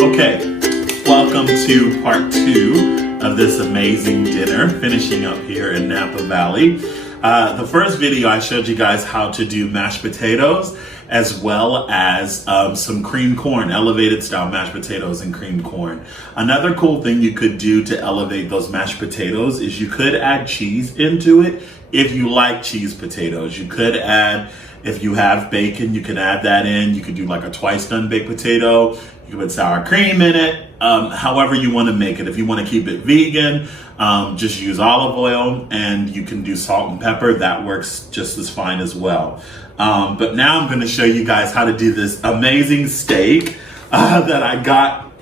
Okay, welcome to part 2 of this amazing dinner, finishing up here in Napa Valley. The first video I showed you guys how to do mashed potatoes as well as some creamed corn, elevated style mashed potatoes and creamed corn. Another cool thing you could do to elevate those mashed potatoes is you could add cheese into it if you like cheese potatoes. You could add, if you have bacon, you can add that in. You could do like a twice done baked potato. You can put sour cream in it, however you want to make it. If you want to keep it vegan, just use olive oil, and you can do salt and pepper. That works just as fine as well. But now I'm going to show you guys how to do this amazing steak that I got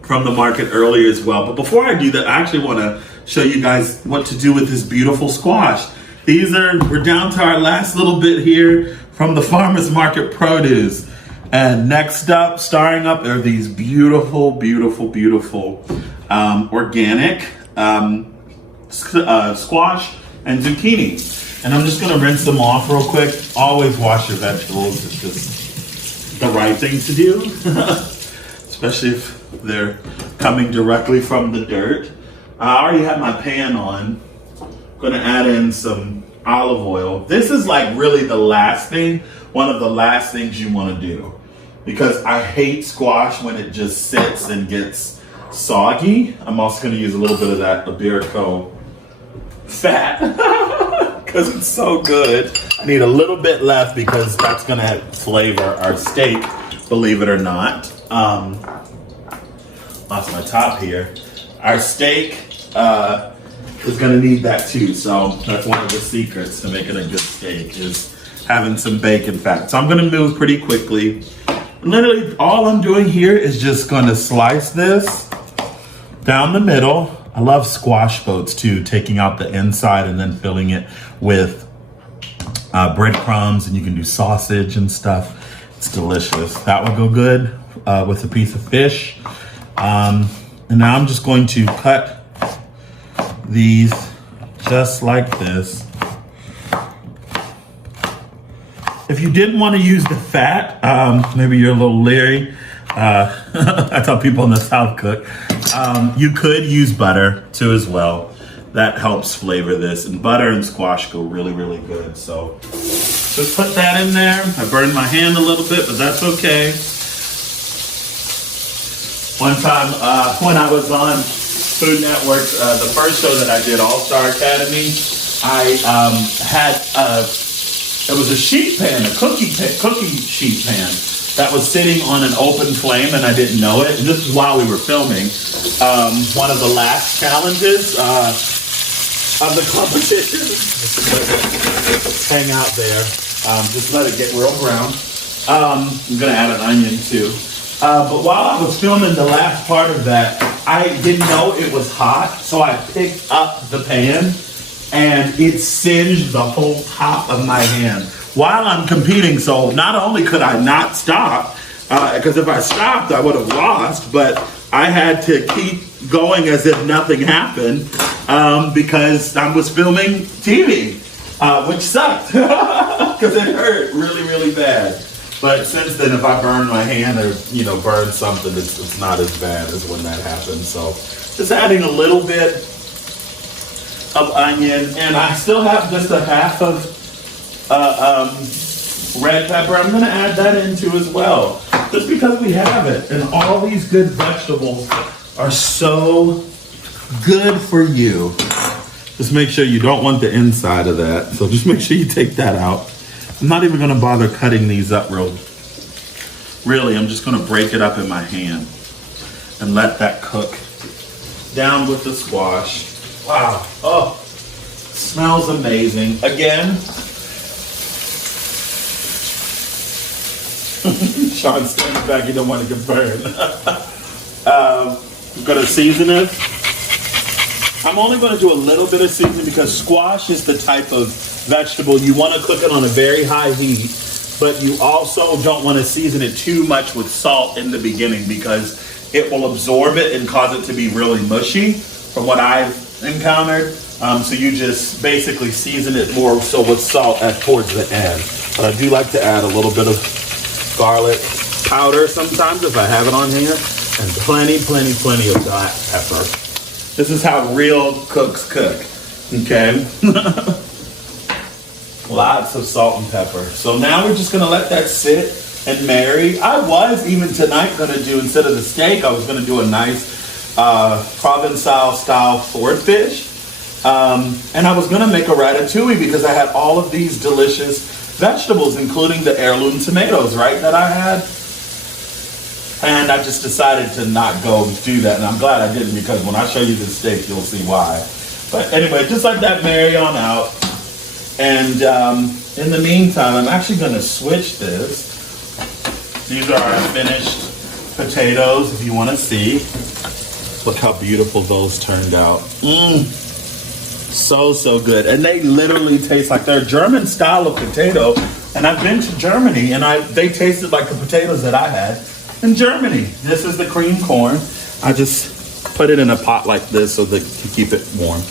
from the market earlier as well. But before I do that, I actually want to show you guys what to do with this beautiful squash. We're down to our last little bit here from the farmer's market produce. And next up, starting up, are these beautiful, beautiful, beautiful organic squash and zucchini. And I'm just gonna rinse them off real quick. Always wash your vegetables. It's just the right thing to do, especially if they're coming directly from the dirt. I already have my pan on. Gonna add in some olive oil. This is like really the last thing, one of the last things you wanna do, because I hate squash when it just sits and gets soggy. I'm also gonna use a little bit of that Iberico fat because it's so good. I need a little bit left because that's gonna flavor our steak, believe it or not. Lost my top here. Our steak is gonna need that too, so that's one of the secrets to making a good steak is having some bacon fat. So I'm gonna move pretty quickly. Literally all I'm doing here is just gonna slice this down the middle. I love squash boats too, taking out the inside and then filling it with breadcrumbs, and you can do sausage and stuff. It's delicious. That would go good with a piece of fish. And now I'm just going to cut these just like this. If you didn't want to use the fat, maybe you're a little leery. That's how people in the South cook. You could use butter too as well. That helps flavor this. And butter and squash go really, really good. So just put that in there. I burned my hand a little bit, but that's okay. One time when I was on Food Network, the first show that I did, All-Star Academy, I had it was a sheet pan, a cookie sheet pan that was sitting on an open flame, and I didn't know it. And this is while we were filming one of the last challenges of the competition. Hang out there. Just let it get real brown. I'm gonna add an onion too. But while I was filming the last part of that, I didn't know it was hot, so I picked up the pan and it singed the whole top of my hand while I'm competing. So not only could I not stop, because if I stopped, I would have lost, but I had to keep going as if nothing happened because I was filming TV, which sucked because it hurt really, really bad. But since then, if I burn my hand or, burn something, it's not as bad as when that happened. So just adding a little bit of onion, and I still have just a half of red pepper. I'm gonna add that in too as well, just because we have it. And all these good vegetables are so good for you. Just make sure you don't want the inside of that. So just make sure you take that out. I'm not even gonna bother cutting these up really, I'm just gonna break it up in my hand and let that cook down with the squash. Wow, oh, smells amazing. Again, Sean standing back, you don't want to get burned. I'm gonna season it. I'm only gonna do a little bit of seasoning because squash is the type of vegetable you want to cook it on a very high heat, but you also don't want to season it too much with salt in the beginning because it will absorb it and cause it to be really mushy, from what I've encountered. So you just basically season it more so with salt towards the end. But I do like to add a little bit of garlic powder sometimes if I have it on hand. And plenty of black pepper. This is how real cooks cook, okay? Lots of salt and pepper. So now we're just gonna let that sit and marry. I was even tonight gonna do, instead of the steak, I was gonna do a nice Provençal style swordfish. And I was gonna make a ratatouille because I had all of these delicious vegetables, including the heirloom tomatoes, right, that I had. And I just decided to not go do that. And I'm glad I didn't, because when I show you the steak, you'll see why. But anyway, just like that, marry on out. And in the meantime, I'm actually gonna switch this. These are our finished potatoes, if you wanna see. Look how beautiful those turned out. So good. And they literally taste like they're German style of potato. And I've been to Germany and they tasted like the potatoes that I had in Germany. This is the cream corn. I just put it in a pot like this so that to keep it warm.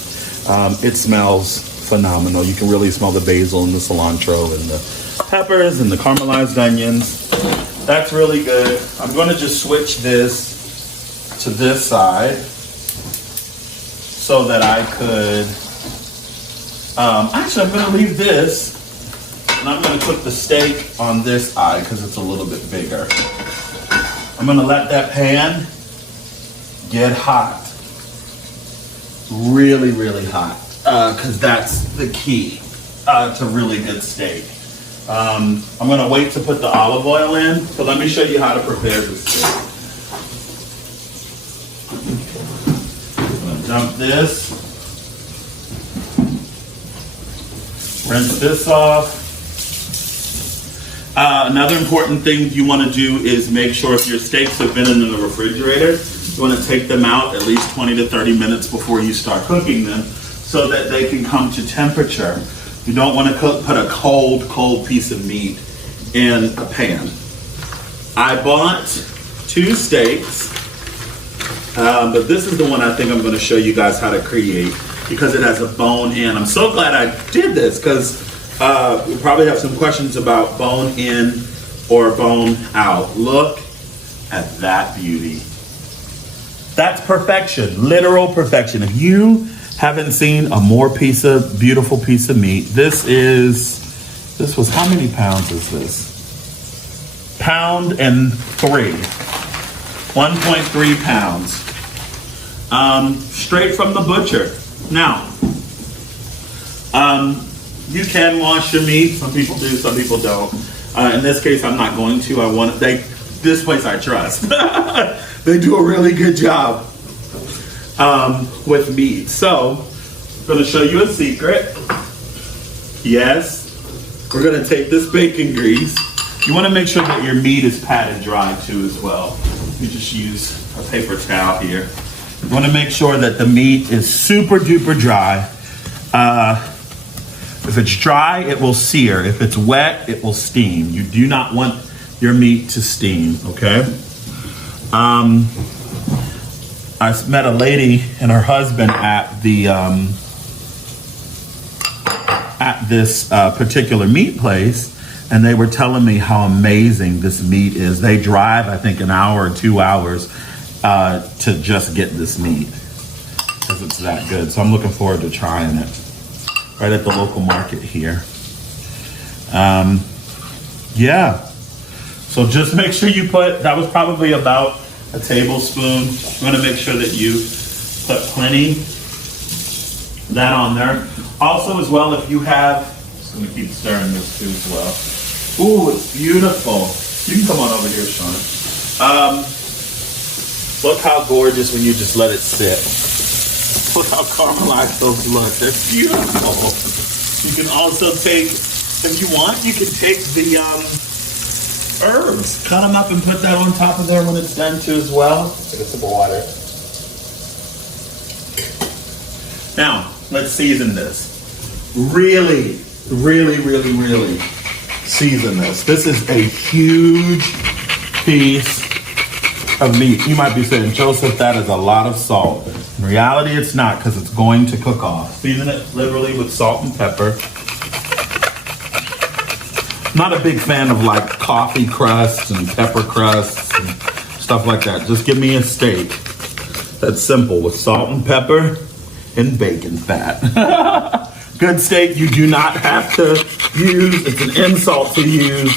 It smells phenomenal. You can really smell the basil and the cilantro and the peppers and the caramelized onions. That's really good. I'm going to just switch this to this side so that I could actually, I'm going to leave this and I'm going to cook the steak on this eye because it's a little bit bigger. I'm going to let that pan get hot. Really hot. Because that's the key to really good steak. I'm going to wait to put the olive oil in. So let me show you how to prepare this steak. I'm going to dump this. Rinse this off. Another important thing you want to do is make sure if your steaks have been in the refrigerator, you want to take them out at least 20 to 30 minutes before you start cooking them so that they can come to temperature. You don't want to put a cold piece of meat in a pan. I bought 2 steaks, but this is the one I think I'm going to show you guys how to create because it has a bone in. I'm so glad I did this because we probably have some questions about bone in or bone out. Look at that beauty. That's perfection, literal perfection. If you haven't seen a more beautiful piece of meat, this was, how many pounds is this? 1.3 pounds. 1.3 pounds. Straight from the butcher. Now, you can wash your meat. Some people do, some people don't. In this case, I'm not going to. This place I trust. They do a really good job with meat. So, I'm going to show you a secret. Yes, we're going to take this bacon grease. You want to make sure that your meat is patted dry too as well. You just use a paper towel here. You want to make sure that the meat is super duper dry. If it's dry, it will sear. If it's wet, it will steam. You do not want your meat to steam, okay? I met a lady and her husband at this particular meat place, and they were telling me how amazing this meat is. They drive, I think, an hour or 2 hours to just get this meat because it's that good. So I'm looking forward to trying it right at the local market here. Yeah. So just make sure you that was probably about a tablespoon. You want to make sure that you put plenty of that on there. Also, as well, if you have, just going to keep stirring this too as well. Ooh, it's beautiful. You can come on over here, Sean. Look how gorgeous when you just let it sit. Look how caramelized those look. They're beautiful. You can also take, if you want, you can take the herbs, cut them up and put that on top of there when it's done too as well. Take a sip of water. Now, let's season this. Really season this. This is a huge piece of meat. You might be saying, Joseph, that is a lot of salt. In reality, it's not, because it's going to cook off. Season it liberally with salt and pepper. I'm not a big fan of like coffee crusts and pepper crusts and stuff like that. Just give me a steak that's simple with salt and pepper and bacon fat. Good steak, you do not have to use, it's an insult to use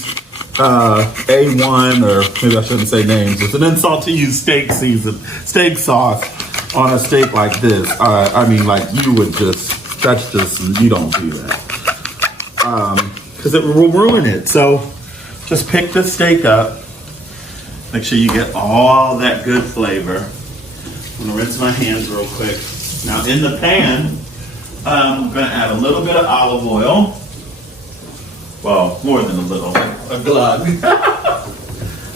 A1, or maybe I shouldn't say names. It's an insult to use steak sauce on a steak like this. I mean, like you would just, you don't do that. Because it will ruin it. So just pick the steak up. Make sure you get all that good flavor. I'm gonna rinse my hands real quick. Now in the pan, I'm gonna add a little bit of olive oil. Well, more than a little, a glug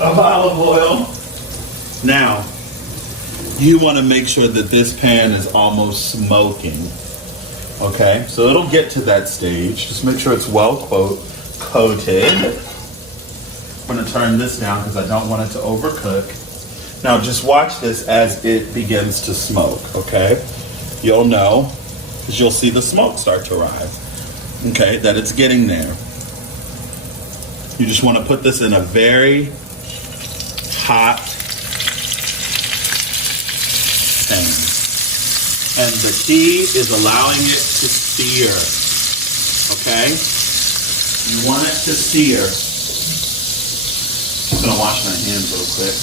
of olive oil. Now, you wanna make sure that this pan is almost smoking. Okay, so it'll get to that stage. Just make sure it's well coated. I'm gonna turn this down because I don't want it to overcook. Now just watch this as it begins to smoke, okay? You'll know, because you'll see the smoke start to rise, okay, that it's getting there. You just want to put this in a very hot pan. And the key is allowing it to sear, okay? You want it to sear. I'm gonna wash my hands real quick.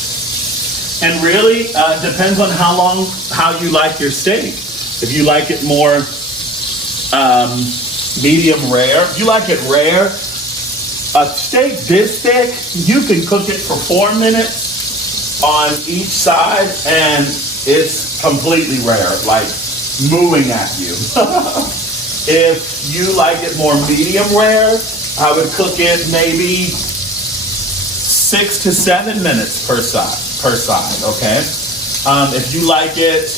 And really, depends on how you like your steak. If you like it more medium rare, if you like it rare, a steak this thick, you can cook it for 4 minutes on each side and it's completely rare, like mooing at you. If you like it more medium rare, I would cook it maybe 6 to 7 minutes per side, okay? If you like it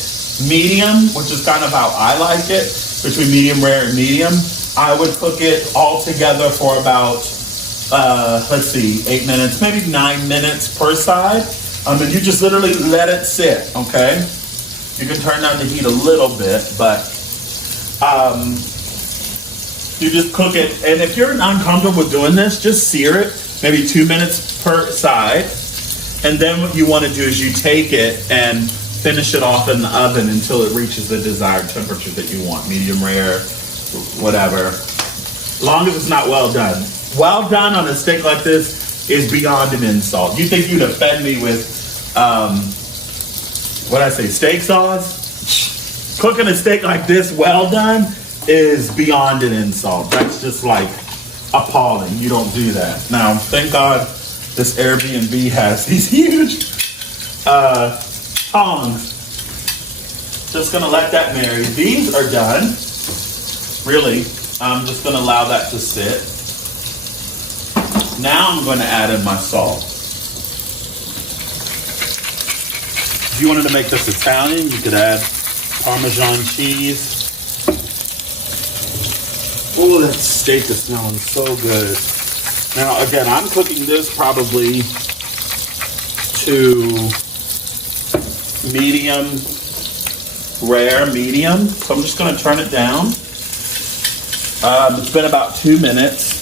medium, which is kind of how I like it, between medium rare and medium, I would cook it all together for about, 8 minutes, maybe 9 minutes per side. And you just literally let it sit, okay? You can turn down the heat a little bit, but you just cook it. And if you're uncomfortable with doing this, just sear it, maybe 2 minutes per side. And then what you want to do is you take it and finish it off in the oven until it reaches the desired temperature that you want, medium rare, whatever. As long as it's not well done. Well done on a steak like this is beyond an insult. You think you'd offend me with, steak sauce? Cooking a steak like this well done is beyond an insult. That's just like appalling. You don't do that. Now, thank God this Airbnb has these huge tongs. Just gonna let that marinate. These are done. Really, I'm just gonna allow that to sit. Now I'm gonna add in my salt. If you wanted to make this Italian, you could add Parmesan cheese. Oh, that steak is smelling so good. Now, again, I'm cooking this probably to medium, rare, medium. So I'm just going to turn it down. It's been about 2 minutes.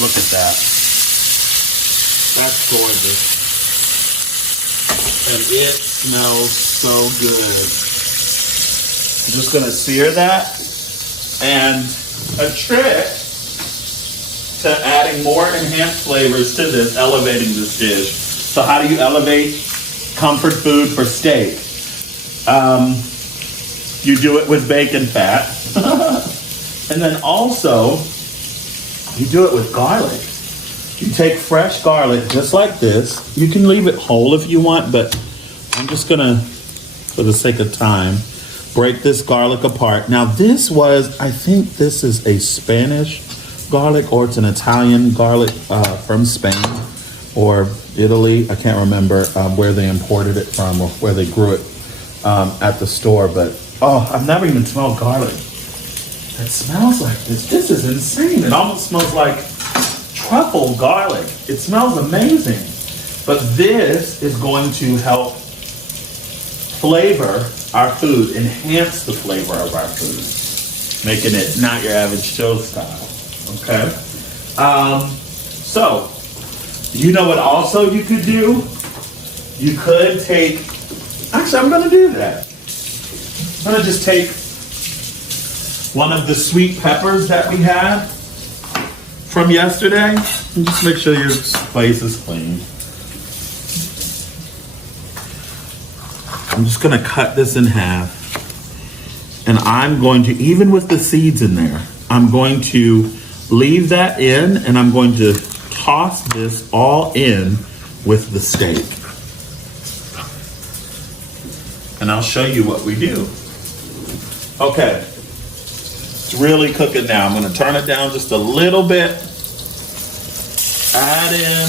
Look at that. That's gorgeous. And it smells so good. I'm just going to sear that. And a trick to adding more enhanced flavors to this, elevating this dish. So how do you elevate comfort food for steak? You do it with bacon fat. And then also, you do it with garlic. You take fresh garlic just like this. You can leave it whole if you want, but I'm just gonna, for the sake of time, break this garlic apart. Now I think this is a Spanish garlic, or it's an Italian garlic from Spain or Italy. I can't remember where they imported it from or where they grew it at the store, but I've never even smelled garlic that smells like this. This is insane. It almost smells like truffle garlic. It smells amazing. But this is going to help flavor our food, enhance the flavor of our food, making it not your average Joe style. Okay? So You know what also you could do? You could take, actually I'm gonna do that. I'm gonna just take one of the sweet peppers that we had from yesterday and just make sure your place is clean. I'm just gonna cut this in half. And I'm going to, even with the seeds in there, I'm going to leave that in and I'm going to toss this all in with the steak. And I'll show you what we do. Okay, it's really cooking now. I'm gonna turn it down just a little bit. Add in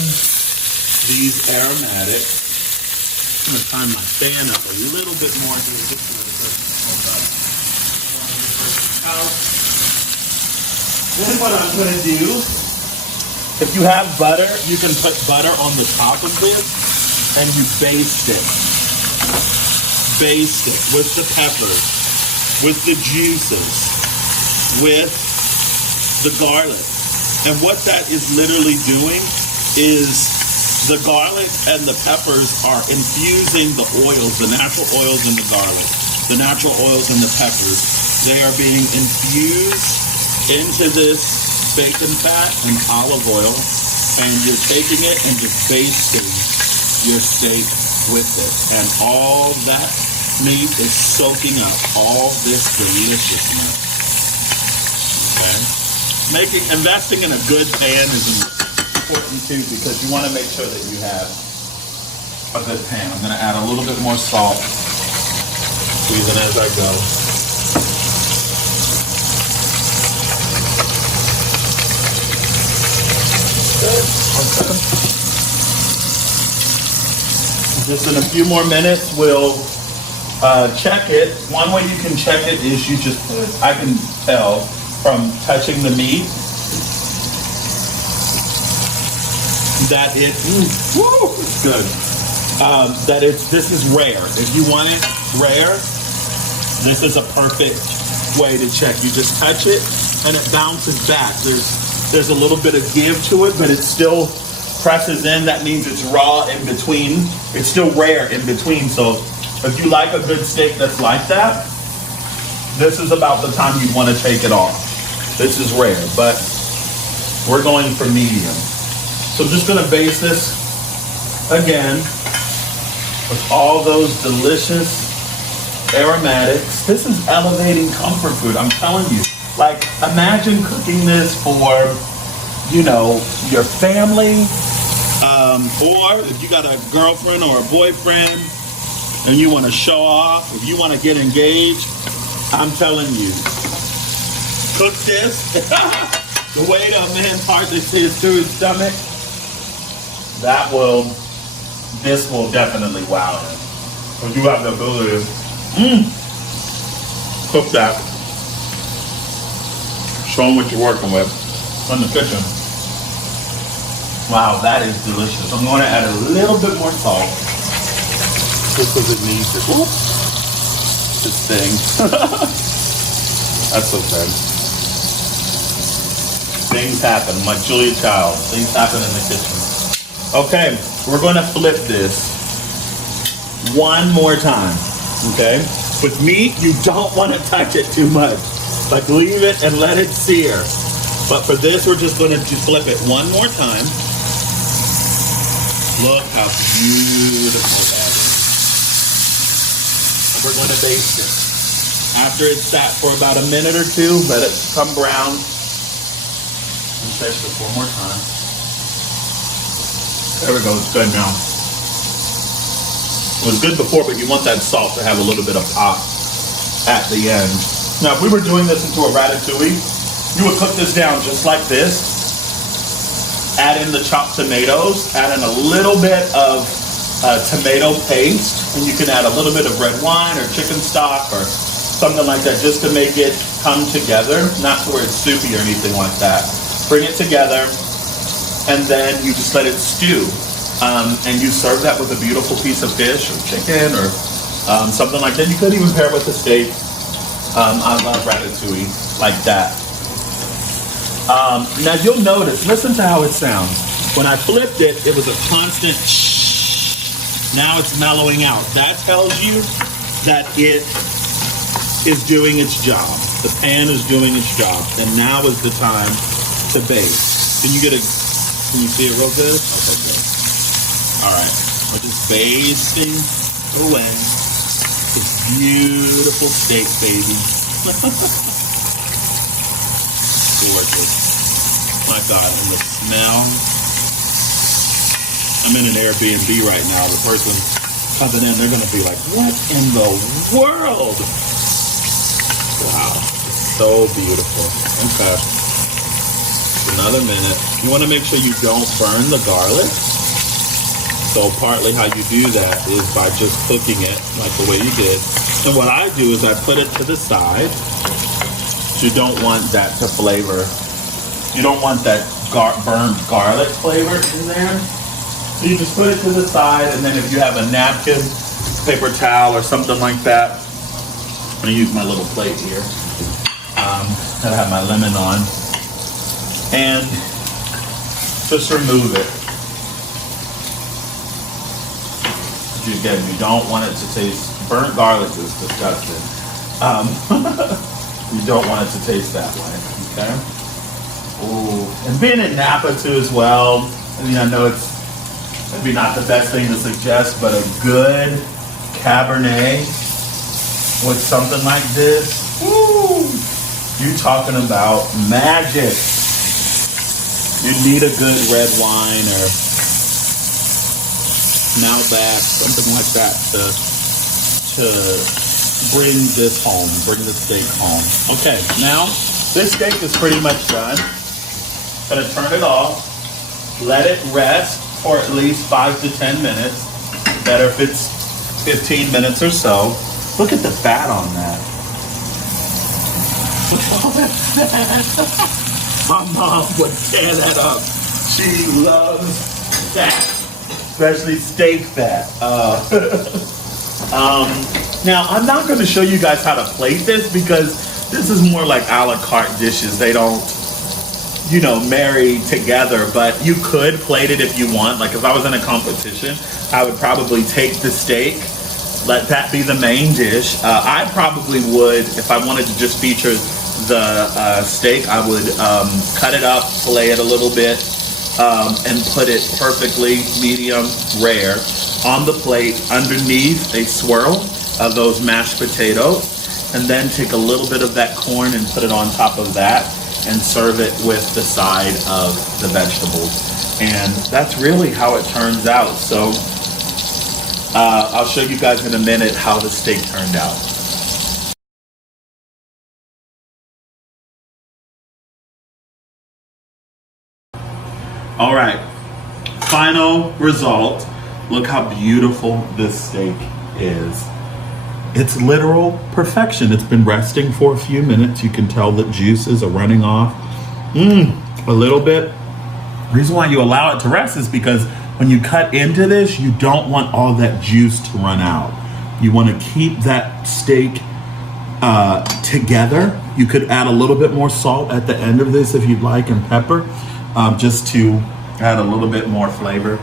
these aromatics. I'm gonna turn my fan up a little bit more here. Then what I'm gonna do, if you have butter, you can put butter on the top of this and you baste it. Baste it with the peppers, with the juices, with the garlic. And what that is literally doing is the garlic and the peppers are infusing the oils, the natural oils in the garlic, the natural oils in the peppers. They are being infused into this bacon fat and olive oil, and you're taking it and just basting your steak with it. And all that meat is soaking up all this deliciousness. Okay? Investing in a good pan is important too, because you want to make sure that you have a good pan. I'm going to add a little bit more salt, season as I go. Okay. Just in a few more minutes, we'll check it. One way you can check it is you just, I can tell from touching the meat that it, it's good. That this is rare. If you want it rare, this is a perfect way to check. You just touch it and it bounces back. There's a little bit of give to it, but it still presses in. That means it's raw in between. It's still rare in between. So if you like a good steak that's like that, this is about the time you want to take it off. This is rare, but we're going for medium. So I'm just going to baste this again with all those delicious aromatics. This is elevating comfort food. I'm telling you. Like, imagine cooking this for, your family, or if you got a girlfriend or a boyfriend and you want to show off, if you want to get engaged, I'm telling you, cook this. The weight of man's heart that is through his stomach, this will definitely wow him. If you have the ability to cook that. Show them what you're working with in the kitchen. Wow, that is delicious. I'm going to add a little bit more salt. Just because it needs it. Ooh, this thing. That's okay. Things happen, like Julia Child. Things happen in the kitchen. Okay, we're going to flip this one more time. Okay? With meat, you don't want to touch it too much. Like, leave it and let it sear. But for this, we're just going to flip it one more time. Look how beautiful that is. And we're going to baste it. After it's sat for about a minute or two, let it come brown. And baste it one more time. There we go. It's good now. It was good before, but you want that salt to have a little bit of pop at the end. Now, if we were doing this into a ratatouille, you would cook this down just like this. Add in the chopped tomatoes. Add in a little bit of tomato paste. And you can add a little bit of red wine or chicken stock or something like that just to make it come together. Not to where it's soupy or anything like that. Bring it together. And then you just let it stew. And you serve that with a beautiful piece of fish or chicken or something like that. You could even pair it with a steak. I love ratatouille like that. Now you'll notice, listen to how it sounds. When I flipped it, it was a constant now it's mellowing out. That tells you that it is doing its job. The pan is doing its job. And now is the time to bake. Can you see it real good? Okay, good. All right, we're just basting away this beautiful steak, baby. Gorgeous. My God, and the smell. I'm in an Airbnb right now. The person coming in, they're going to be like, what in the world? Wow, so beautiful. Okay, another minute. You want to make sure you don't burn the garlic. So partly how you do that is by just cooking it like the way you did. And what I do is I put it to the side. You don't want that to flavor. You don't want that burned garlic flavor in there. So you just put it to the side, and then if you have a napkin, paper towel, or something like that, I'm gonna use my little plate here. That I have my lemon on, and just remove it. Again, you don't want it to taste. Burnt garlic is disgusting. You don't want it to taste that way. Okay. Ooh, and being in Napa too as well. I mean, I know it's maybe not the best thing to suggest, but a good Cabernet with something like this, woo, you talking about magic. You need a good red wine or Malbec, something like that to bring this home, bring the steak home. Okay, now this steak is pretty much done. Gonna turn it off, let it rest for at least 5 to 10 minutes. Better if it's 15 minutes or so. Look at the fat on that. Look at all that fat. My mom would tear that up. She loves fat, especially steak fat. Now, I'm not going to show you guys how to plate this because this is more like a la carte dishes. They don't, marry together, but you could plate it if you want. Like if I was in a competition, I would probably take the steak, let that be the main dish. I probably would, if I wanted to just feature the steak, I would cut it up, fillet it a little bit, and put it perfectly medium rare on the plate underneath a swirl of those mashed potatoes, and then take a little bit of that corn and put it on top of that and serve it with the side of the vegetables. And that's really how it turns out. So I'll show you guys in a minute how the steak turned out. All right, final result. Look how beautiful this steak is. It's literal perfection. It's been resting for a few minutes. You can tell that juices are running off a little bit. The reason why you allow it to rest is because when you cut into this, you don't want all that juice to run out. You want to keep that steak together. You could add a little bit more salt at the end of this if you'd like, and pepper, just to add a little bit more flavor.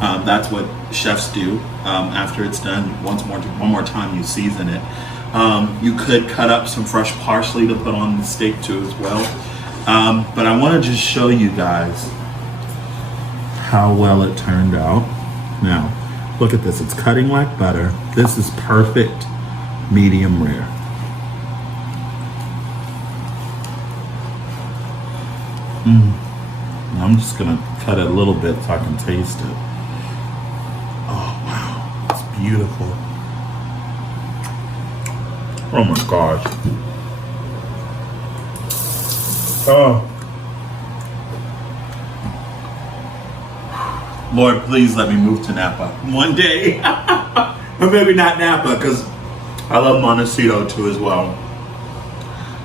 That's what chefs do after it's done. One more time you season it. You could cut up some fresh parsley to put on the steak too as well. But I want to just show you guys how well it turned out. Now, look at this. It's cutting like butter. This is perfect medium rare. I'm just gonna cut it a little bit so I can taste it. Oh wow, it's beautiful. Oh my gosh. Oh. Lord, please let me move to Napa one day. Or maybe not Napa, because I love Montecito too as well.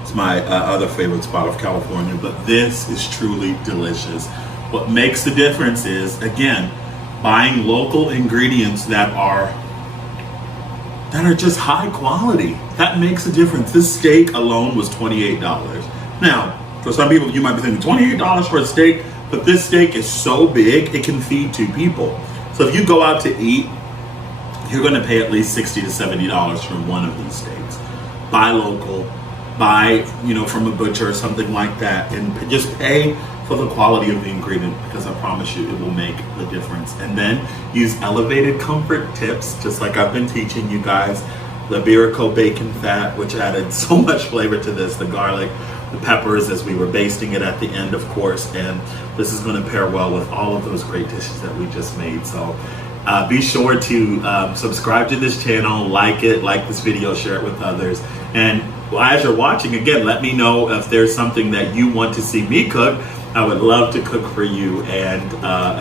It's my other favorite spot of California, but this is truly delicious. What makes the difference is, again, buying local ingredients that are just high quality. That makes a difference. This steak alone was $28. Now, for some people, you might be thinking $28 for a steak, But this steak is so big, it can feed 2 people. So if you go out to eat, you're going to pay at least $60 to $70 for one of these steaks. Buy local, buy, from a butcher or something like that, and just pay for the quality of the ingredient, because I promise you it will make the difference. And then use elevated comfort tips, just like I've been teaching you guys. The Iberico bacon fat, which added so much flavor to this, the garlic, the peppers as we were basting it at the end, of course, and this is going to pair well with all of those great dishes that we just made. So be sure to subscribe to this channel, like this video, share it with others, and as you're watching, again, let me know if there's something that you want to see me cook. I would love to cook for you. And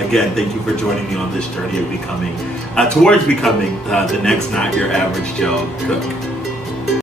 again, thank you for joining me on this journey of towards becoming the next Not Your Average Joe cook.